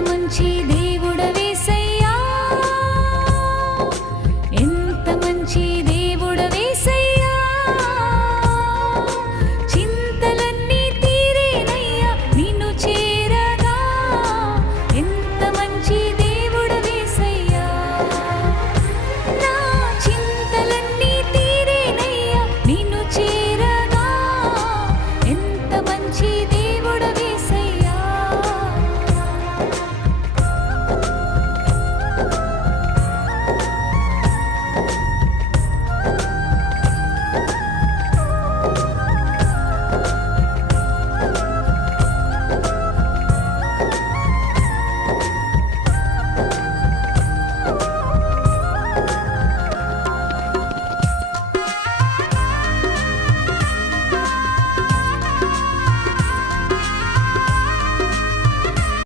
ముంచి